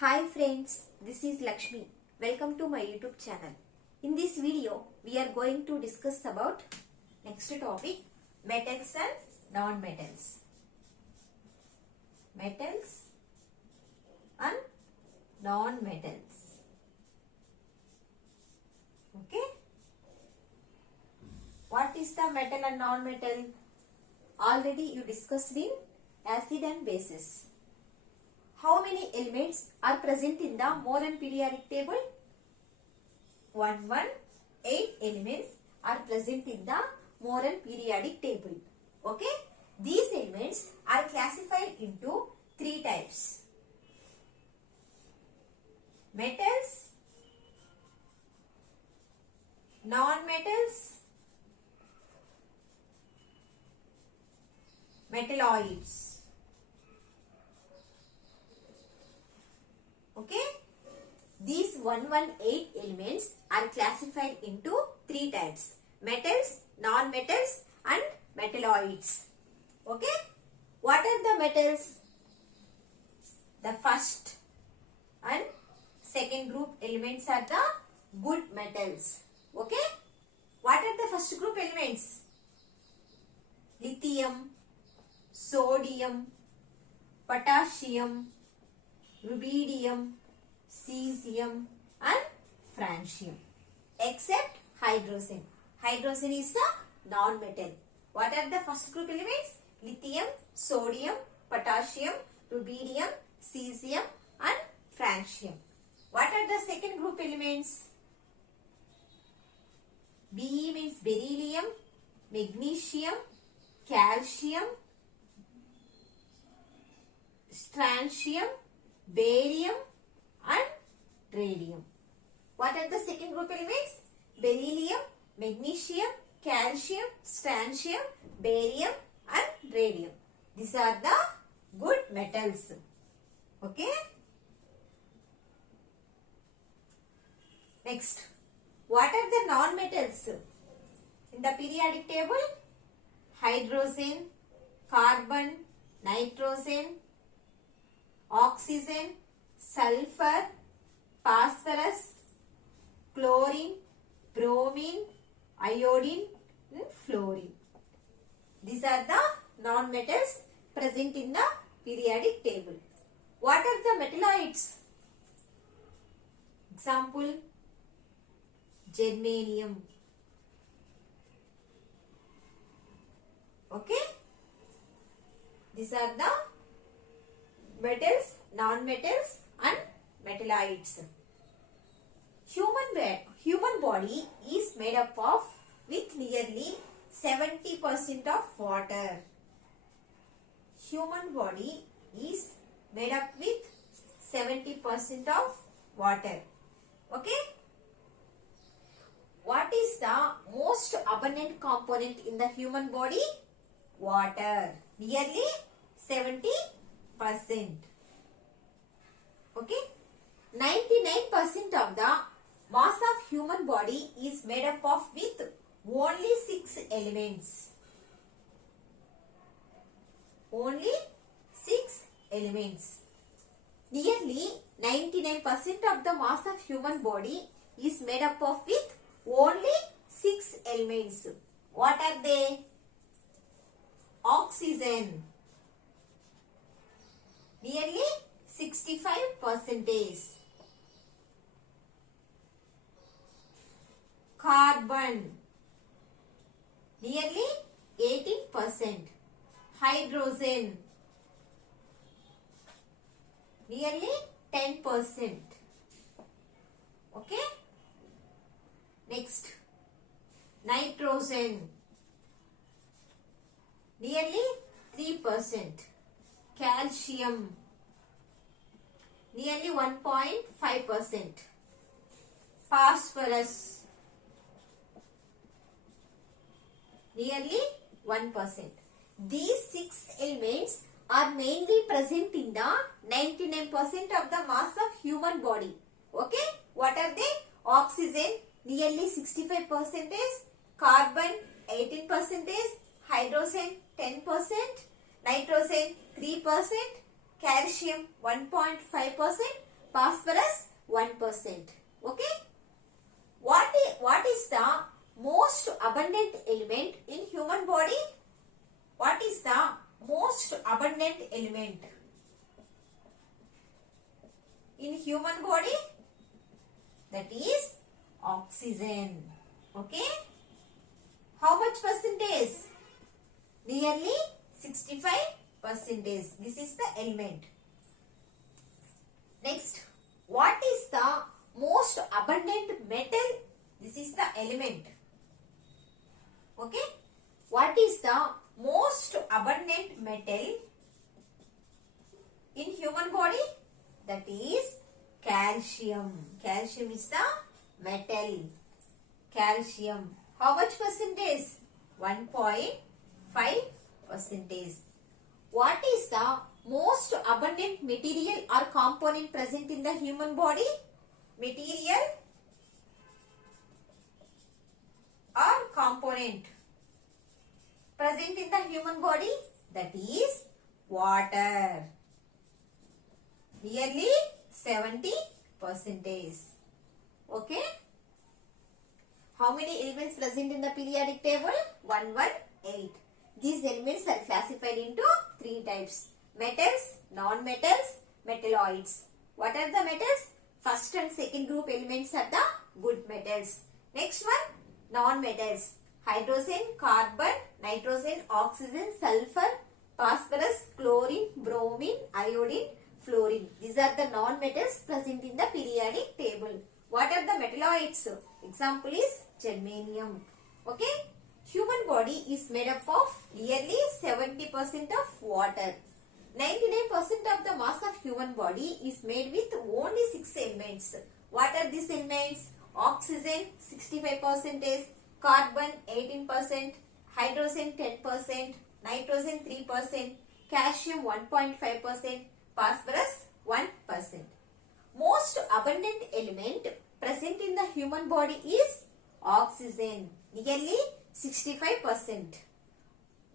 Hi friends, this is Lakshmi. Welcome to my YouTube channel. In this video, we are going to discuss about next topic, metals and non-metals. Metals and non-metals. Okay? What is the metal and non-metal? Already you discussed in acid and bases. How many elements are present in the Moran periodic table? 118 elements are present in the Moran periodic table. Okay? These elements are classified into three types. Metals, non-metals, metalloids. Okay, these 118 elements are classified into three types: metals, non-metals and metalloids. Okay, what are the metals? The first and second group elements are the good metals. Okay, what are the first group elements? Lithium, sodium, potassium, rubidium, cesium and francium, except hydrogen. Hydrogen is a non-metal. What are the first group elements? Lithium, sodium, potassium, rubidium, cesium and francium. What are the second group elements? Be means beryllium, magnesium, calcium, strontium, barium and radium. What are the second group elements? Beryllium, magnesium, calcium, strontium, barium and radium. These are the good metals. Okay. Next, what are the non-metals in the periodic table? Hydrogen, carbon, nitrogen, oxygen, sulfur, phosphorus, chlorine, bromine, iodine and fluorine. These are the non-metals present in the periodic table. What are the metalloids? Example, germanium. Okay, these are the metals, non-metals and metalloids. Human body is made up of with nearly 70% of water. Human body is made up with 70% of water. Okay? What is the most abundant component in the human body? Water. Nearly 70%. Okay, 99% of the mass of human body is made up of with only 6 elements. Only 6 elements. Nearly 99% of the mass of human body is made up of with only 6 elements. What are they? Oxygen. Nearly 65%. Carbon. Nearly 18%. Hydrogen. Nearly 10%. Okay. Next. Nitrogen. Nearly 3%. Calcium. Nearly 1.5%. Phosphorus. Nearly 1%. These 6 elements are mainly present in the 99% of the mass of human body. Okay? What are they? Oxygen nearly 65%, carbon 18%, hydrogen 10%, nitrogen 3%, calcium 1.5%, phosphorus 1%. Okay. What is the most abundant element in human body? What is the most abundant element in human body? That is oxygen. Okay. How much percentage? Nearly 65%. This is the element. Next, what is the most abundant metal? This is the element. Okay. What is the most abundant metal in human body? That is calcium. Calcium is the metal. Calcium. How much percentage? 1.5%. What is the most abundant material or component present in the human body? Material or component present in the human body? That is water. Nearly 70%. Okay. How many elements present in the periodic table? 118. These elements are classified into 3 types. Metals, non-metals, metalloids. What are the metals? First and second group elements are the good metals. Next one, non-metals. Hydrogen, carbon, nitrogen, oxygen, sulfur, phosphorus, chlorine, bromine, iodine, fluorine. These are the non-metals present in the periodic table. What are the metalloids? Example is germanium. Okay. Human body is made up of nearly 70% of water. 99% of the mass of human body is made with only 6 elements. What are these elements? Oxygen 65%, carbon 18%, hydrogen 10%, nitrogen 3%, calcium 1.5%, phosphorus 1%. Most abundant element present in the human body is oxygen, nearly 65%.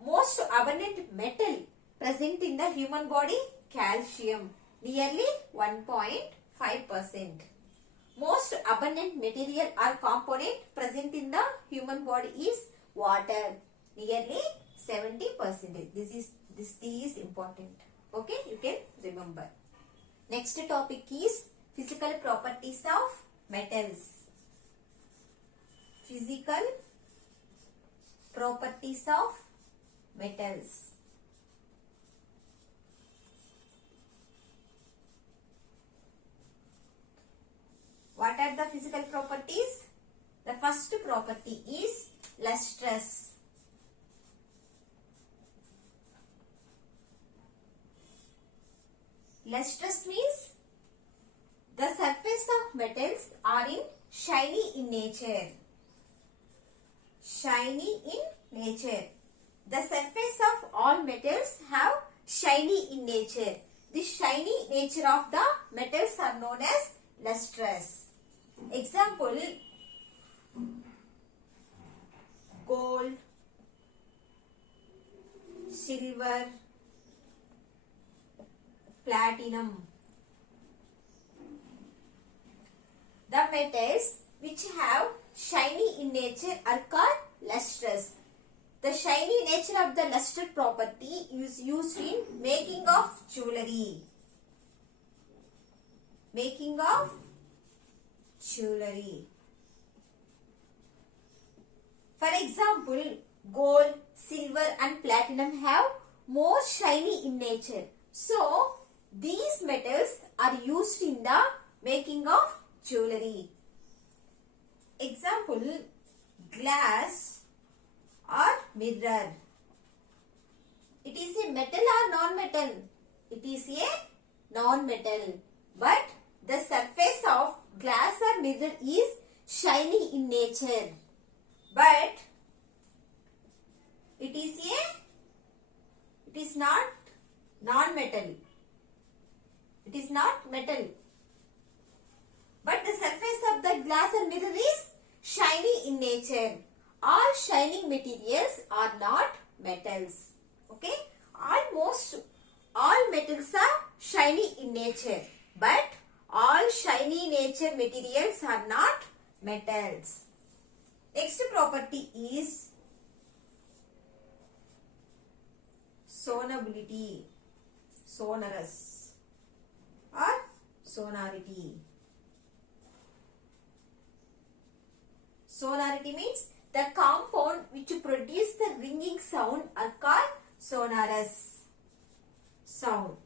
Most abundant metal present in the human body, calcium, nearly 1.5%. Most abundant material or component present in the human body is water, nearly 70%. This is important. Okay, you can remember. Next topic is physical properties of metals. Physical properties of metals. What are the physical properties? The first property is lustrous. Lustrous means the surface of metals are shiny in nature. Shiny in nature. The surface of all metals have shiny in nature. The shiny nature of the metals are known as lustrous. Example, gold, silver, platinum. The metals which have shiny in nature are called lustrous. The shiny nature of the luster property is used in making of jewelry. Making of jewelry. For example, gold, silver and platinum have more shiny in nature. So, these metals are used in the making of jewelry. Example, glass or mirror. It is a metal or non-metal? It is a non-metal. But the surface of glass or mirror is shiny in nature. But it is not non-metal. It is not metal. But the surface of the glass or mirror is shiny in nature. All shining materials are not metals. Okay? Almost all metals are shiny in nature. But all shiny nature materials are not metals. Next property is sonability, sonorous or sonority. Sonority means the compound which produce the ringing sound are called sonorous sound.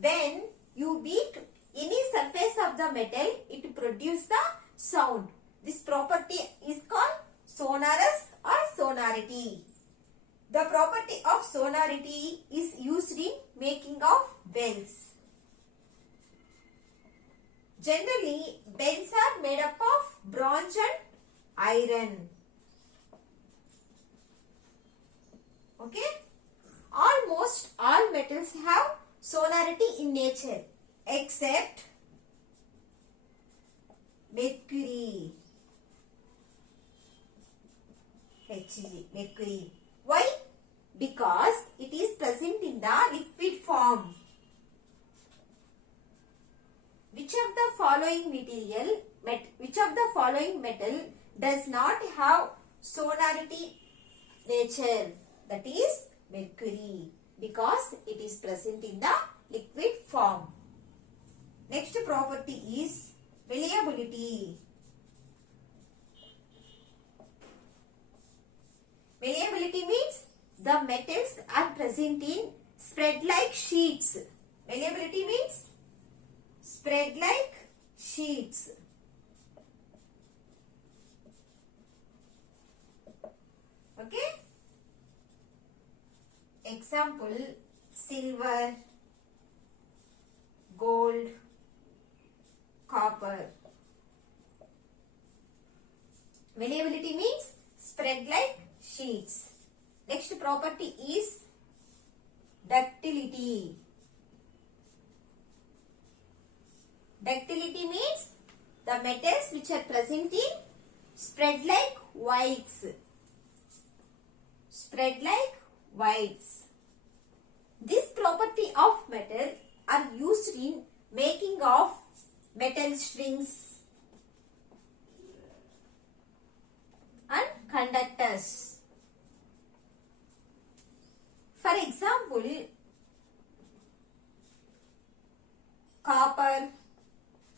When you beat any surface of the metal, it produces the sound. This property is called sonorous or sonority. The property of sonority is used in making of bells. Generally, bells are made up of bronze and iron. Okay? Almost all metals have sonority in nature except mercury. Hg, mercury. Why? Because it is present in the liquid form. Which of the following metal does not have sonority nature? That is mercury, because it is present in the liquid form. Next property is malleability. Malleability means the metals are present in spread like sheets. Malleability means spread like sheets. Okay? Example, silver, gold, copper. Malleability means spread like sheets. Next property is ductility. Ductility means the metals which are present in spread like whites. Spread like whites. This property of metal are used in making of metal strings and conductors. For example, copper,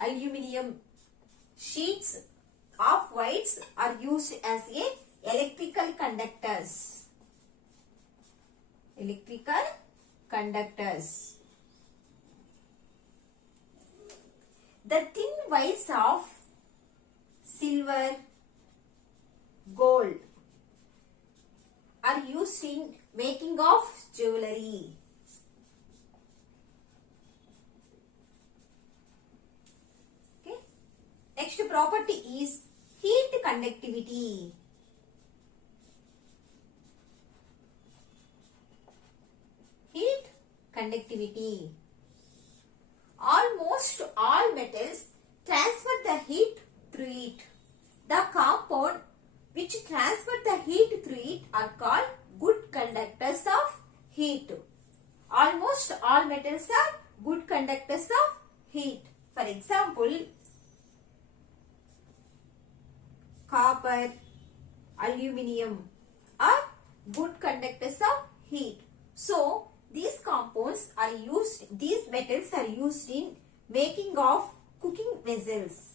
aluminium sheets of whites are used as a electrical conductors. Electrical conductors. The thin wires of silver, gold are used in making of jewelry. Okay. Next property is heat conductivity. Heat conductivity. Almost all metals transfer the heat through it. The compound which transfer the heat through it are called good conductors of heat. Almost all metals are good conductors of heat. For example, copper, aluminium are good conductors of heat. So, these compounds are used, these metals are used in making of cooking vessels.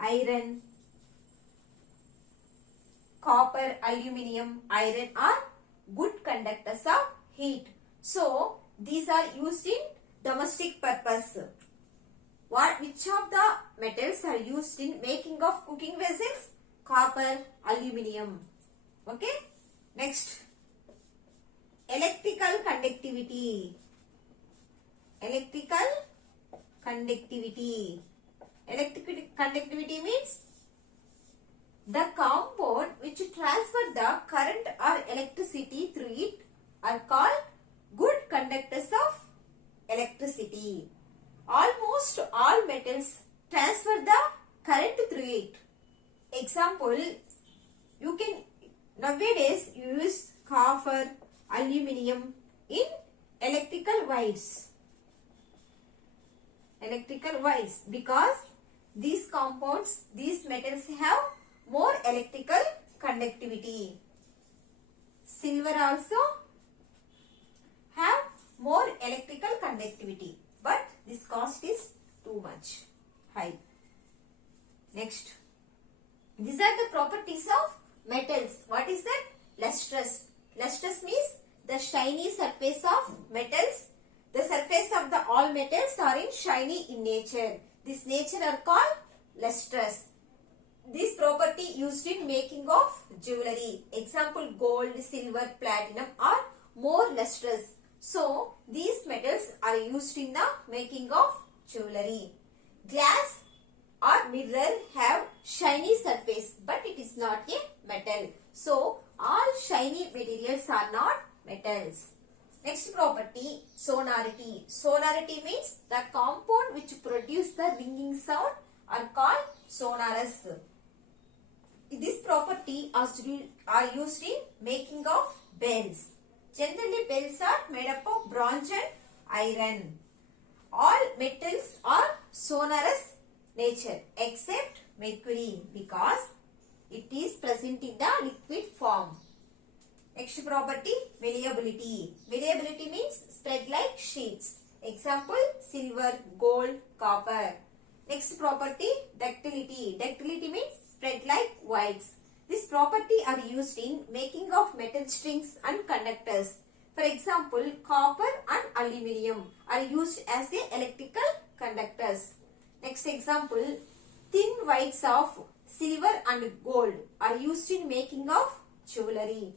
Iron, copper, aluminium, iron are good conductors of heat. So, these are used in domestic purpose. Which of the metals are used in making of cooking vessels? Copper, aluminium. Okay. Next, electrical conductivity. Electrical conductivity. Electrical conductivity means the compound which transfer the current or electricity through it are called good conductors of electricity. Almost all metals transfer the current through it. Example, you can nowadays use copper, aluminium in electrical wires. Electrical wires, because these compounds, these metals have more electrical conductivity. Silver also have more electrical conductivity, but this cost is too much high. Next, these are the properties of metals. What is that? Lustrous. Lustrous means the shiny surface of metals. The surface of the all metals are in shiny in nature. This nature are called lustrous. This property used in making of jewelry. Example, gold, silver, platinum are more lustrous. So, these metals are used in the making of jewelry. Glass or mirror have shiny surface, but it is not a metal. So, all shiny materials are not metals. Next property, sonority. Sonority means the compound which produce the ringing sound are called sonorous. This property are used in making of bells. Generally, bells are made up of bronze and iron. All metals are sonorous nature except mercury, because it is present in the liquid form. Next property, malleability. Malleability means spread like sheets. Example, silver, gold, copper. Next property, ductility. Ductility means spread like wires. This property are used in making of metal strings and conductors. For example, copper and aluminium are used as the electrical conductors. Next example, thin wires of silver and gold are used in making of jewelry.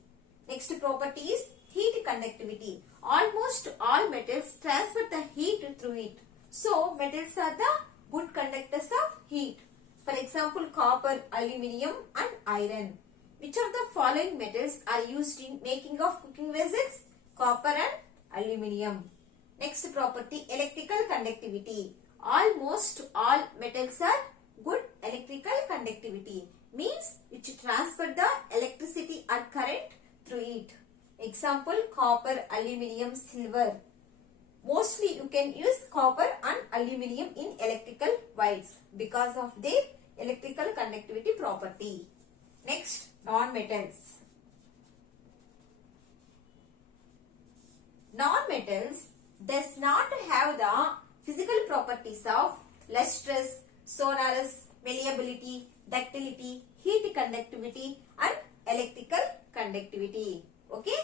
Next property is heat conductivity. Almost all metals transfer the heat through it. So, metals are the good conductors of heat. For example, copper, aluminium and iron. Which of the following metals are used in making of cooking vessels? Copper and aluminium. Next property, electrical conductivity. Almost all metals are good electrical conductivity. Means which transfer the electricity or current through it. Example, copper, aluminium, silver. Mostly you can use copper and aluminium in electrical wires because of their electrical conductivity property. Next, non-metals. Non-metals does not have the physical properties of lustrous, sonorous, malleability, ductility, heat conductivity and electrical conductivity. Okay.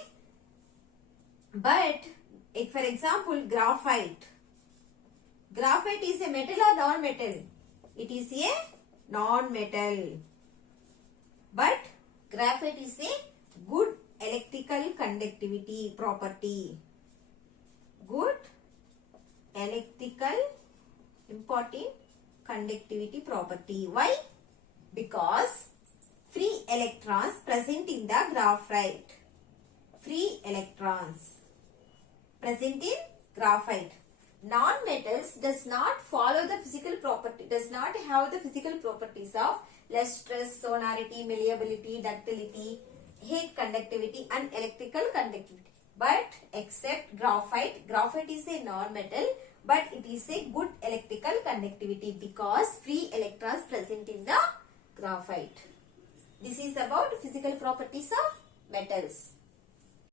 But for example, graphite. Graphite is a metal or non-metal? It is a non-metal. But graphite is a good electrical conductivity property. Good electrical important conductivity property. Why? Because free electrons present in the graphite. Free electrons present in graphite. Non-metals does not follow the physical property, does not have the physical properties of lustrous, sonority, malleability, ductility, heat conductivity and electrical conductivity. But except graphite, graphite is a non-metal but it is a good electrical conductivity because free electrons present in the graphite. This is about physical properties of metals.